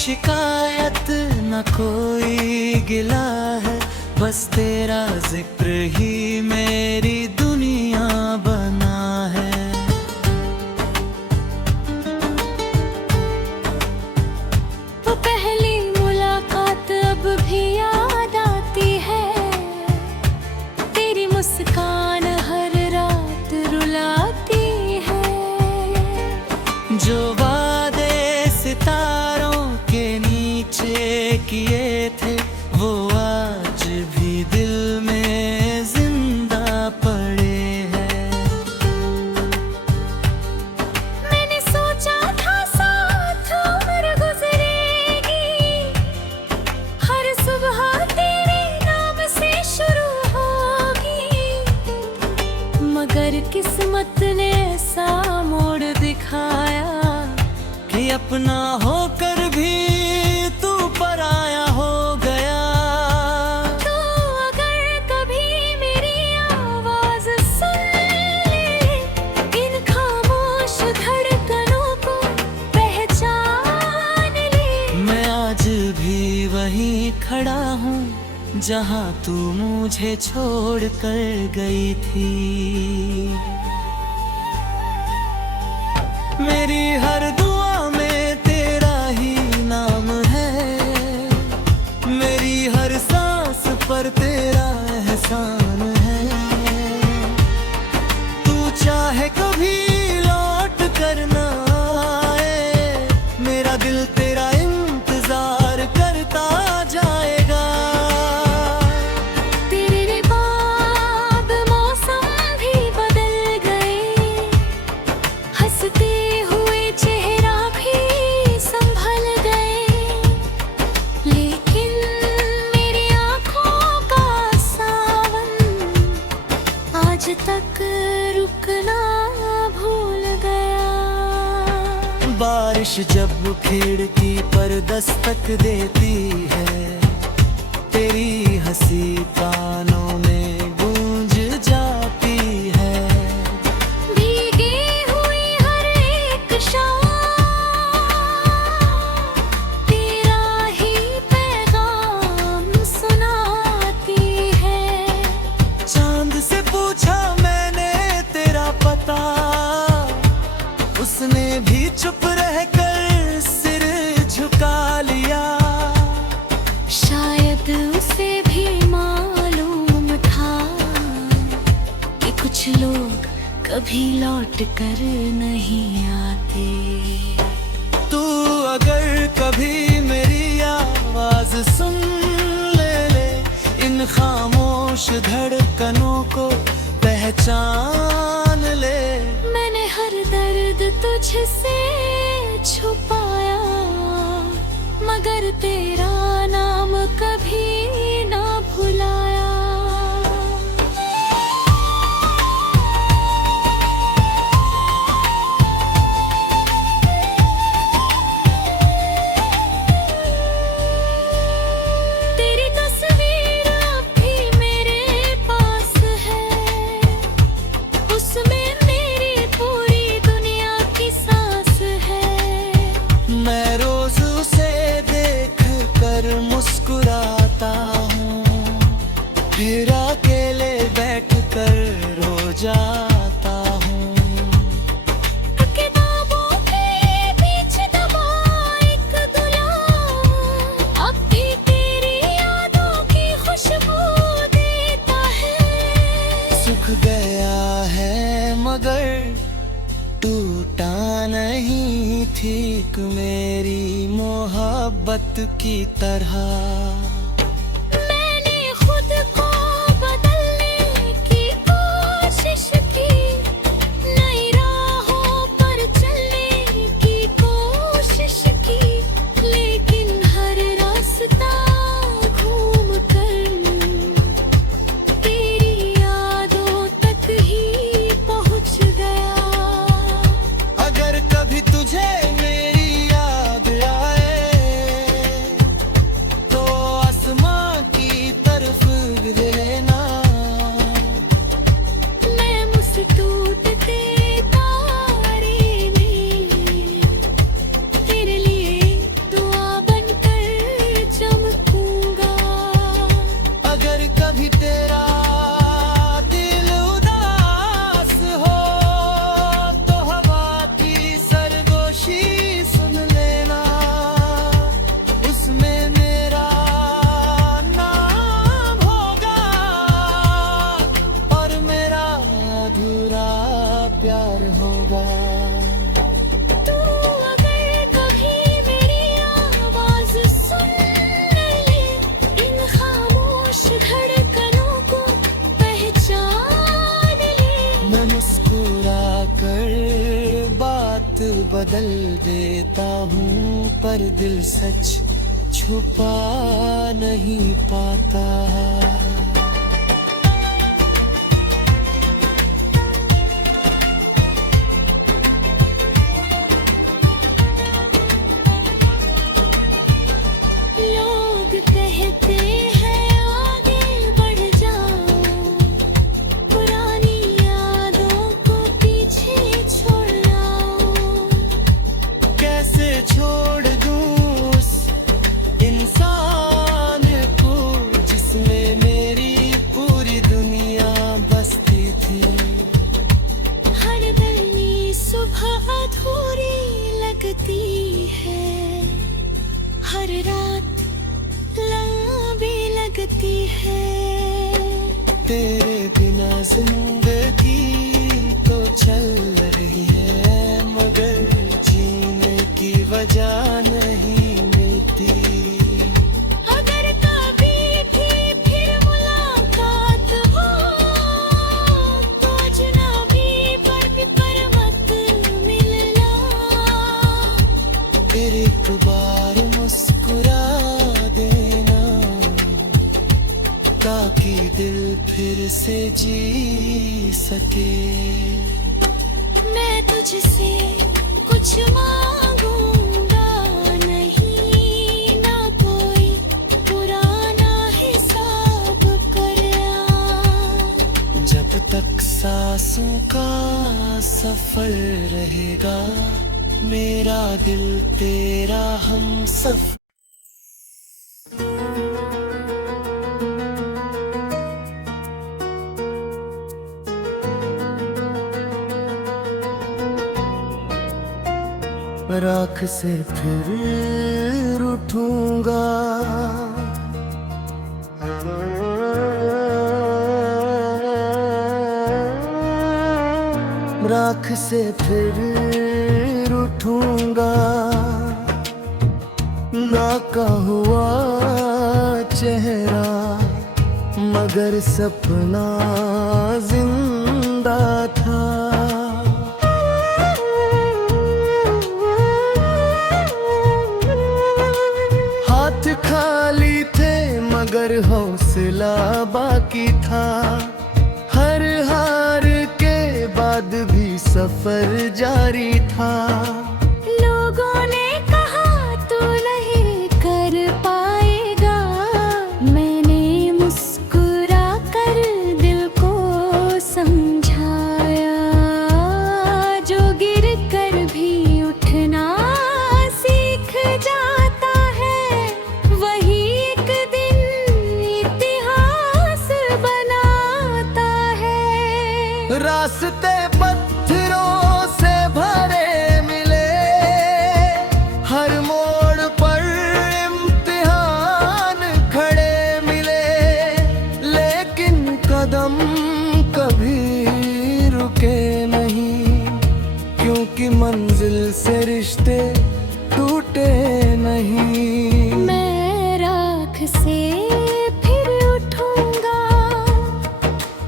शिकायत न कोई गिला है, बस तेरा जिक्र ही मेरी दुनिया बना है। वो पहली मुलाकात अब भी याद आती है, तेरी मुस्कान हर रात रुलाती है। जो वादे सितारों के नीचे किए थे, वो आज भी दिल में जिंदा पड़े हैं। मैंने सोचा था साथ उम्र गुजरेगी, हर सुबह तेरे नाम से शुरू होगी, मगर किस्मत ने ऐसा मोड़ दिखाया कि अपना होकर भी तू पराया हो गया। तो अगर कभी मेरी आवाज सुन ले, इन खामोश धड़कनों को पहचान ले। मैं आज भी वहीं खड़ा हूँ जहाँ तू मुझे छोड़ कर गई थी। मेरी हर दुआ में तेरा ही नाम है, मेरी हर सांस पर तेरा एहसान है। तू चाहे कभी लौट कर ना आए, मेरा दिल तेरा इंतजार करता जाएगा। तेरे बाद मौसम भी बदल गए, हंसते हुए चेहरा भी संभल गए, लेकिन मेरी आँखों का सावन आज तक रुकना भूल गया। बारिश जब खिड़की पर दस्तक देती है, तेरी हंसी कानों में गूंज जाती है। भीगी हुई हर एक शाम तेरा ही पैगाम सुनाती है। चांद से पूछा मैंने तेरा पता, उसने भी चुप रहकर सिर झुका लिया। शायद उसे भी मालूम था कि कुछ लोग कभी लौट कर नहीं आते। तू अगर कभी मेरी आवाज सुन ले, इन खामोश धड़कनों को पहचान ले। मैंने हर दर्द तुझसे छुपाया, मगर तेरा नाम कभी ना भुलाया। तेरी तस्वीर अब भी मेरे पास है, उसमें मेरी पूरी दुनिया की सांस है। मैं रोज उसे देख कर मुस्कुराता हूँ, फिर अकेले बैठ कर रो जाता हूँ। किताबों के बीच दबा एक गुलाब अब भी तेरी यादों की खुशबू देता है। सुख गया है मगर टूटा नहीं, ठीक मेरी मोहब्बत की तरह। मैंने खुद को बदलने की कोशिश की, नई राहों पर चलने की कोशिश की, लेकिन हर रास्ता घूम कर तेरी यादों तक ही पहुंच गया। अगर कभी तुझे मेरी याद आए, तो बदल देता हूँ, पर दिल सच छुपा नहीं पाता। लोग कहते हैं आगे बढ़ जाओ, पुरानी यादों को पीछे छोड़ आओ। कैसे छोड़ दूँ उस इंसान को जिसमें मेरी पूरी दुनिया बसती थी। हर नई सुबह अधूरी लगती है, हर रात लंबी लगती है। तेरे बिना जिंदगी तो चल रही है, मगर जीने की वजह नहीं मिलती। अगर कभी भी फिर मुलाकात हो, तो अजनबी पर मत मिलना। फिर एक बार मुस्कुरा देना, ताकि दिल फिर से जी सके। मैं तुझसे कुछ मांगूंगा नहीं, ना कोई पुराना हिसाब कर। जब तक सांसों का सफर रहेगा, मेरा दिल तेरा हम सफर। राख से फिर उठूंगा, राख से फिर उठूंगा। ना का हुआ चेहरा, मगर सपना जिंदा था। हाथ खाली थे मगर हौसला बाकी था। हर हार के बाद भी सफर जारी था। लोगों ने कहा तू नहीं कर पाएगा, मैंने मुस्कुरा कर दिल को समझाया। जो गिर कर भी उठना सीख जाता है, वही एक दिन इतिहास बनाता है। रास्ते पत्थरों से भरे मिले, हर मोड़ पर इम्तिहान खड़े मिले। लेकिन कदम कभी रुके नहीं, क्योंकि मंजिल से रिश्ते टूटे नहीं। मैं राख से फिर उठूंगा,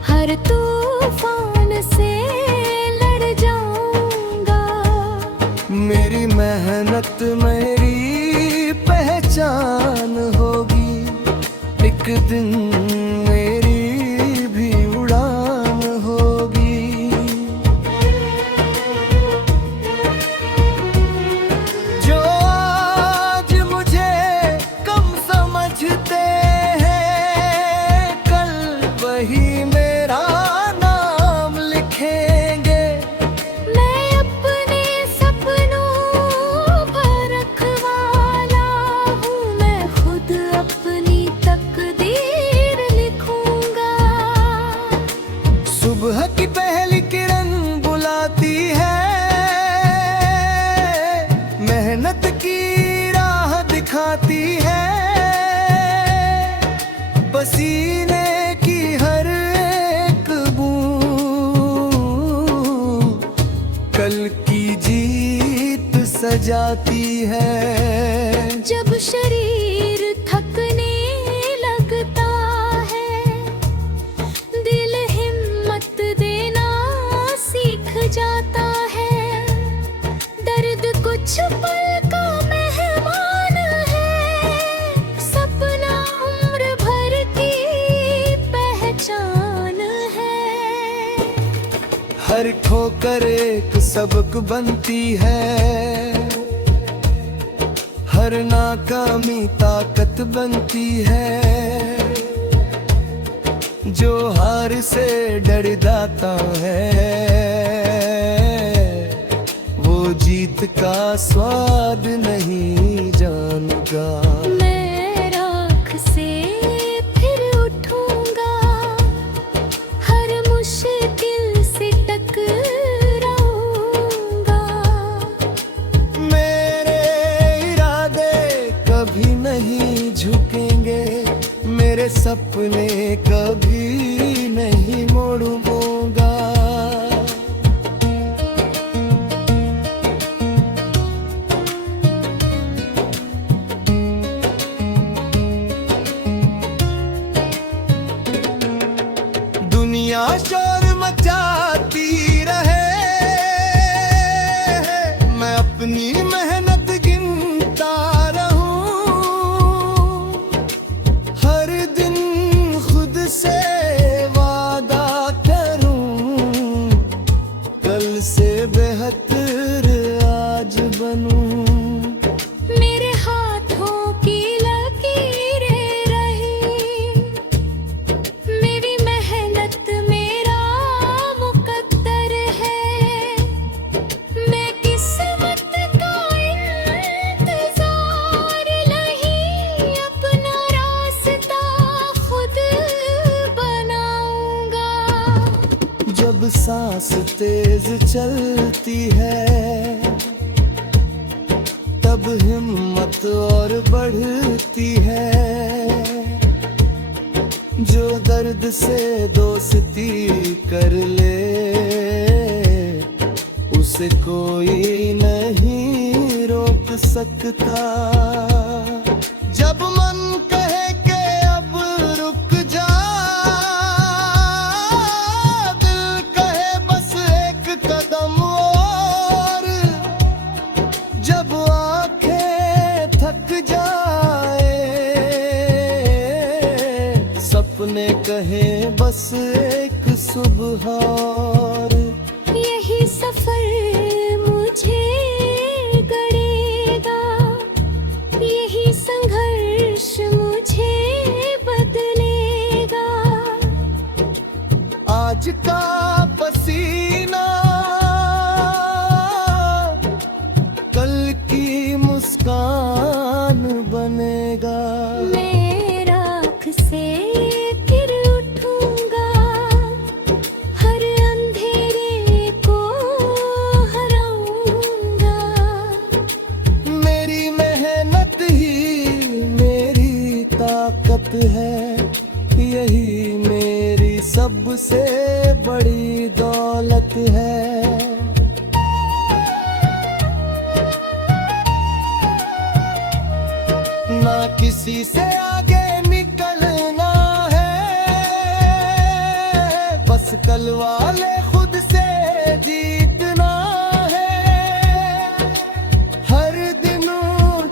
हर तूफान से लड़ जाऊंगा। मेरी मेहनत मेरी पहचान होगी, एक दिन मेरी भी उड़ान होगी। जो आज मुझे कम समझते हैं, कल वही मेरा नाम लिखेंगे। मैं अपने सपनों पर रखवाला हूँ, मैं खुद अपनी तकदीर लिखूंगा। सुबह की पहली किरण बुलाती है, मेहनत की राह दिखाती है। पसीने की हर एक बूंद कल की जीत सजाती है। जब शरीर थकने लगता है, दिल हिम्मत देना सीख जाता है। दर्द हर ठोकर एक सबक बनती है, हर नाकामी ताकत बनती है। जो हार से डर जाता है वो जीत का स्वाद नहीं जानता। मैं राख से फिर उठूंगा, हर मुश्किल से टकराऊंगा। मेरे इरादे कभी नहीं झुकेंगे, मेरे सपने कभी नहीं मोड़ूंगा। दुनिया शोर मचाती रहे, मैं अपनी मेहनत गिनता रहूं। हर दिन खुद से वादा करूं, कल से बेहतर आज बनूं। मेरे हाथों की लकीरें रही, मेरी मेहनत मेरा मुकद्दर है। मैं किस्मत का इंतजार नहीं, अपना रास्ता खुद बनाऊंगा। जब सांस तेज चलती है तब हिम्मत और बढ़ती है। जो दर्द से दोस्ती कर ले उसे कोई नहीं रोक सकता। जब मन कहे कि अब रुक जा, दिल कहे बस एक कदम और। जब आंखें थक जाए, सपने कहे बस एक सुबह और। यही सफर मुझे गड़ेगा, यही संघर्ष मुझे बदलेगा। आज का पसीना कल की मुस्कान बनेगा। मैं राख से फिर उठूंगा, हर अंधेरे को हराऊंगा। मेरी मेहनत ही मेरी ताकत है, यही मेरी सबसे बड़ी दौलत है। ना किसी से आगे निकलना है, बस कल वाले खुद से जीतना है। हर दिन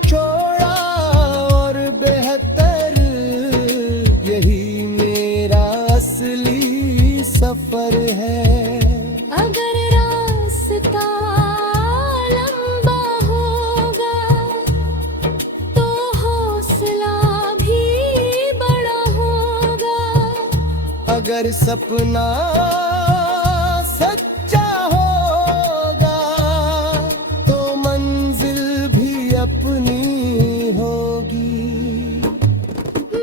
छोड़ा और बेहतर, यही मेरा असली सफर है। अगर रास्ता लंबा होगा तो हौसला भी बड़ा होगा। अगर सपना सच्चा होगा तो मंजिल भी अपनी होगी।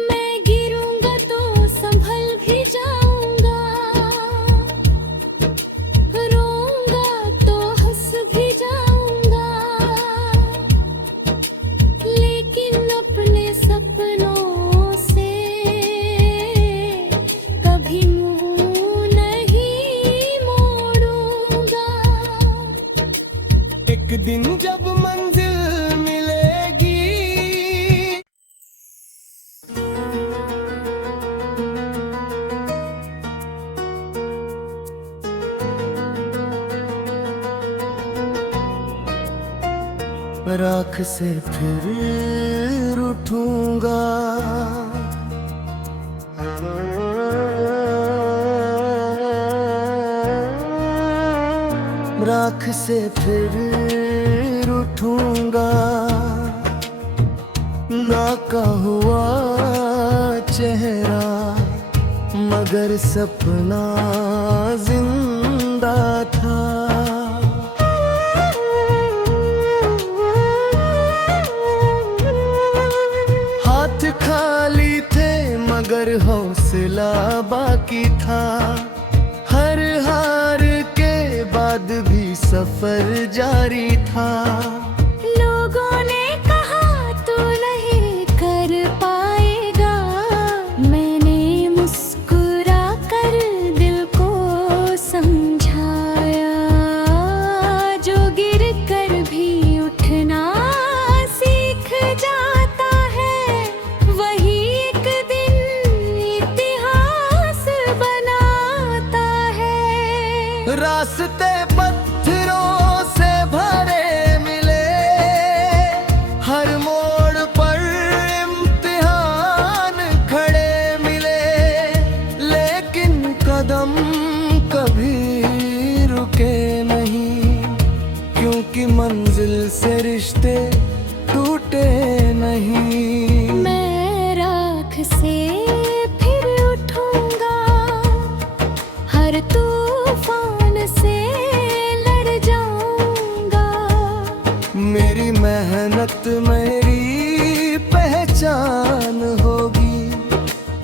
मैं गिरूंगा तो संभल भी जाऊंगा, रोऊंगा तो हंस भी जाऊंगा। लेकिन अपने सपनों से कभी मुंह नहीं मोड़ूंगा। एक दिन जब मंजिल मिलेगी, राख से फिर उठूंगा। राख से फिर उठूंगा, ना का हुआ चेहरा मगर सपना जिंदा था। हाथ खाली थे मगर हौसला बाकी था, हर हार के बाद भी सफर जारी था। लोगों ने कहा तू नहीं कर पाएगा, मैंने मुस्कुरा कर दिल को समझाया, जो गिर कर भी उठना सीख जाता है, वही एक दिन इतिहास बनाता है। रास्ते पत्थरों से भरे मिले, हर मोड़ पर इम्तिहान खड़े मिले, लेकिन कदम कभी रुके नहीं, क्योंकि मंजिल से रिश्ते टूटे नहीं। मैं राख से फिर उठूंगा, हर तूफान से लड़ जाऊंगा। मेरी मेहनत मेरी पहचान होगी,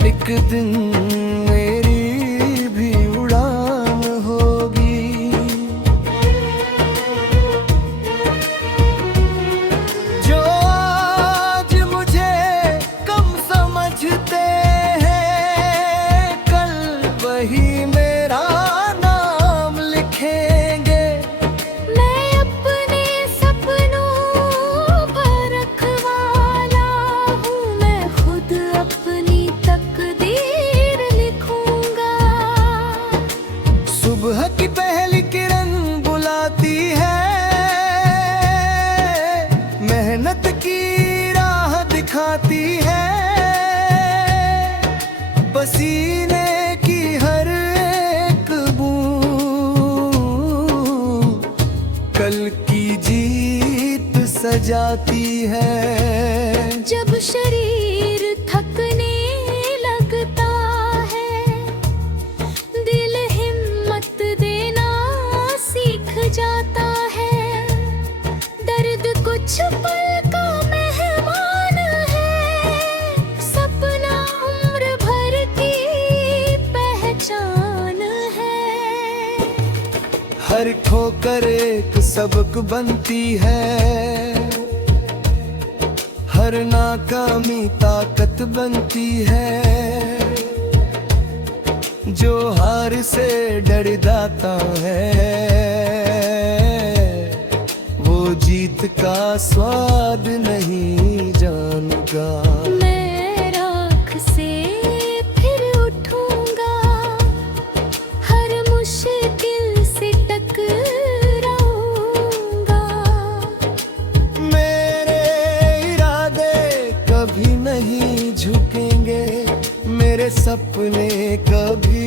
एक दिन मेरी भी उड़ान होगी। जो आज मुझे कम समझते हैं, कल वही मेरा नाम लिखेंगे। मैं अपने सपनों पर रखवाला हूँ, मैं खुद अपनी तकदीर लिखूंगा। सुबह की पहली किरण बुलाती है, मेहनत की राह दिखाती है, पसीने की हर एक बूंद कल की जीत सजाती है। जब शरीर थकने लगता है, दिल हिम्मत देना सीख जाता है। दर्द कुछ पल का मेहमान है, सपना उम्र भर की पहचान है। हर ठोकर एक सबक बनती है, हर नाकामी ताकत बनती है। जो हार से डर जाता है, वो जीत का स्वाद नहीं जानता। मैं राख से फिर उठूंगा, हर मुश्किल से टकराऊंगा। मेरे इरादे कभी नहीं झुकेंगे, मेरे सपने कभी